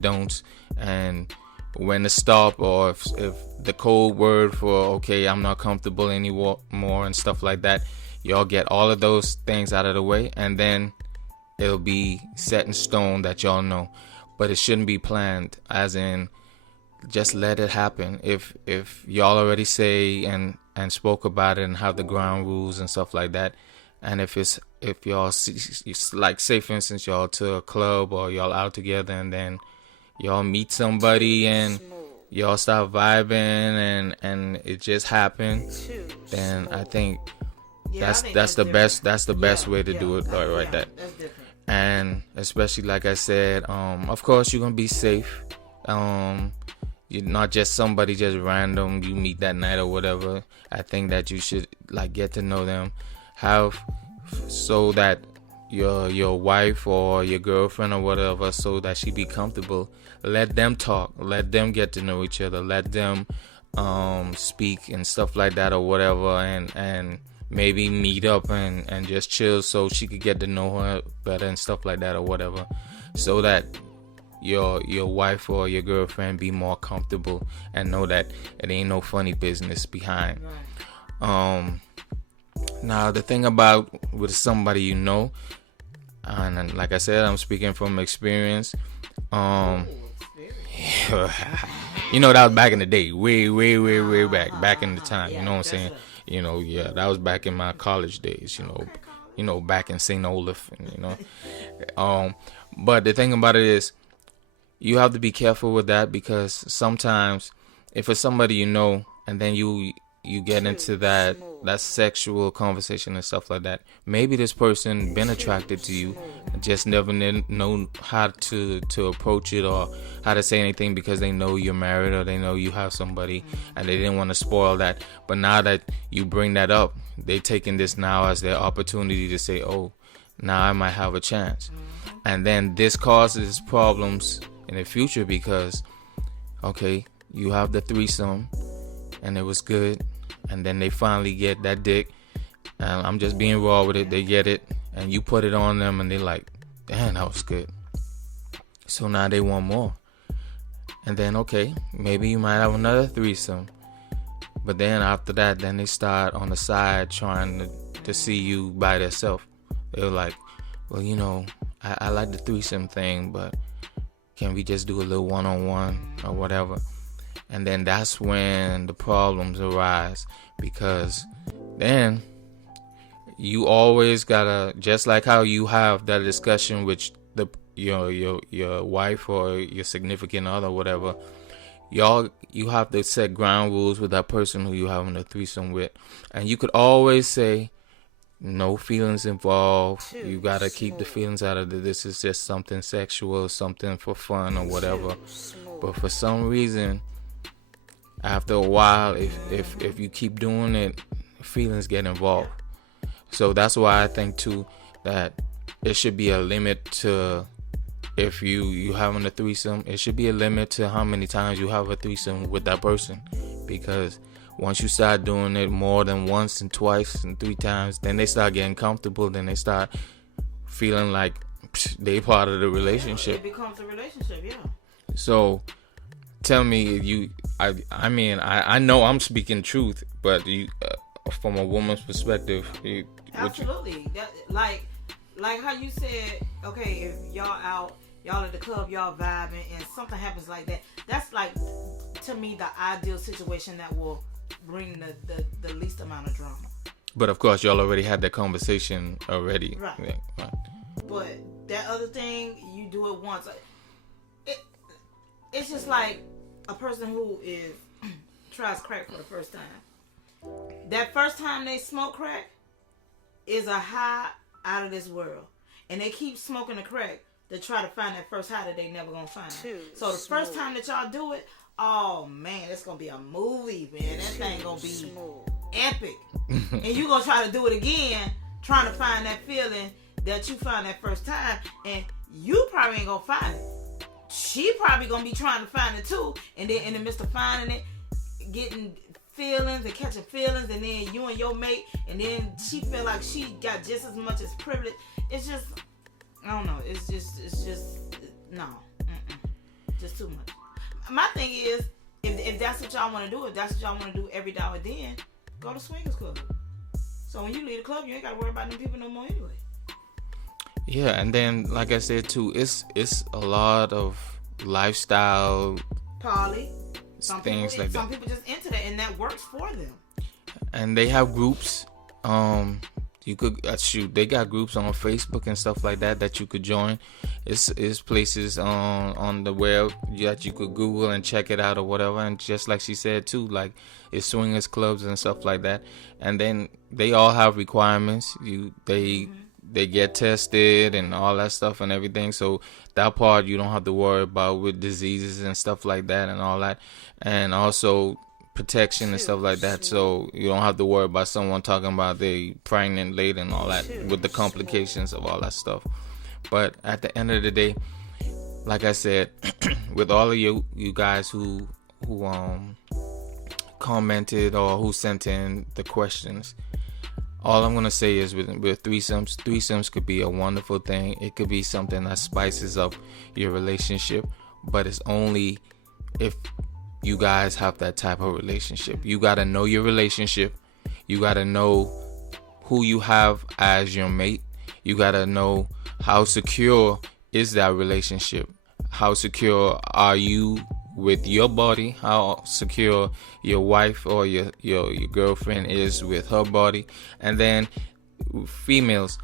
don'ts, and when to stop, or if the code word for okay, I'm not comfortable anymore and stuff like that. Y'all get all of those things out of the way, and then it'll be set in stone that y'all know. But it shouldn't be planned, as in just let it happen. If y'all already say and spoke about it and have the ground rules and stuff like that, and if y'all like, say for instance, y'all to a club or y'all out together, and then y'all meet somebody and y'all start vibing, and it just happened, then I think that's the best way to do it, right there. That's different. And especially, like I said, of course you're gonna be safe. You're not just somebody just random you meet that night or whatever. I think that you should like get to know them, so that your wife or your girlfriend or whatever, so that she be comfortable. Let them talk, let them get to know each other, let them speak and stuff like that or whatever, and maybe meet up and just chill, so she could get to know her better and stuff like that or whatever, so that your wife or your girlfriend be more comfortable and know that it ain't no funny business behind. Right. Now the thing about with somebody you know, and like I said, I'm speaking from experience. That was back in the day, way back in the time. You know what I'm saying? Right. That was back in my college days. Back in St. Olaf. But the thing about it is, you have to be careful with that, because sometimes if it's somebody you know, and then you get into that sexual conversation and stuff like that, maybe this person been attracted to you, just never know how to approach it or how to say anything, because they know you're married or they know you have somebody, and they didn't want to spoil that. But now that you bring that up, they taking this now as their opportunity to say, oh, now I might have a chance. And then this causes problems in the future, because okay, you have the threesome and it was good, and then they finally get that dick, and I'm just being raw with it, they get it, and you put it on them and they're like, damn, that was good. So now they want more, and then okay, maybe you might have another threesome, but then after that, then they start on the side trying to see you by themselves. They're like, well, I like the threesome thing, but can we just do a little one-on-one or whatever? And then that's when the problems arise, because then you always gotta, just like how you have that discussion with your wife or your significant other or whatever, you have to set ground rules with that person who you having a threesome with. And you could always say, no feelings involved. You gotta keep the feelings out of it. This is just something sexual, something for fun or whatever. But for some reason, after a while, if you keep doing it, feelings get involved. So that's why I think too that it should be a limit to, if you having a threesome, it should be a limit to how many times you have a threesome with that person. Because once you start doing it more than once and twice and three times, then they start getting comfortable. Then they start feeling like they part of the relationship. It becomes a relationship, yeah. So tell me, I know I'm speaking truth, but from a woman's perspective, absolutely. That, like how you said, okay, if y'all out, y'all at the club, y'all vibing, and something happens like that, that's like, to me, the ideal situation that will bring the least amount of drama. But of course, y'all already had that conversation already. Right. Yeah, right. But that other thing, you do it once. It's just like a person who tries crack for the first time. That first time they smoke crack is a high out of this world. And they keep smoking the crack to try to find that first high that they never gonna find. So the first time that y'all do it, oh man, it's gonna be a movie, man. That thing gonna be epic. And you gonna try to do it again, trying to find that feeling that you found that first time, and you probably ain't gonna find it. She probably gonna be trying to find it too, and then in the midst of finding it, getting feelings and catching feelings, and then you and your mate, and then she feel like she got just as much as privilege. It's just, I don't know. It's just no. my thing is, if that's what y'all want to do, if that's what y'all want to do every now and then, go to swingers club. So when you leave the club, you ain't got to worry about them people no more anyway. Yeah, and then like I said too, it's a lot of lifestyle Poly. things like that. Some people just into that, and that works for them. And they have groups. You could shoot. They got groups on Facebook and stuff like that you could join. It's places on the web that you could Google and check it out or whatever. And just like she said too, like it's swingers clubs and stuff like that. And then they all have requirements. They get tested and all that stuff and everything. So that part you don't have to worry about with diseases and stuff like that and all that. And also protection and stuff like that. So you don't have to worry about someone talking about they pregnant late and all that with the complications of all that stuff. But at the end of the day, like I said, with all of you guys who commented or who sent in the questions, all I'm gonna say is with threesomes could be a wonderful thing. It could be something that spices up your relationship, but it's only if you guys have that type of relationship. You gotta know your relationship. You gotta know who you have as your mate. You gotta know how secure is that relationship. How secure are you with your body? How secure your wife or your girlfriend is with her body? And then females,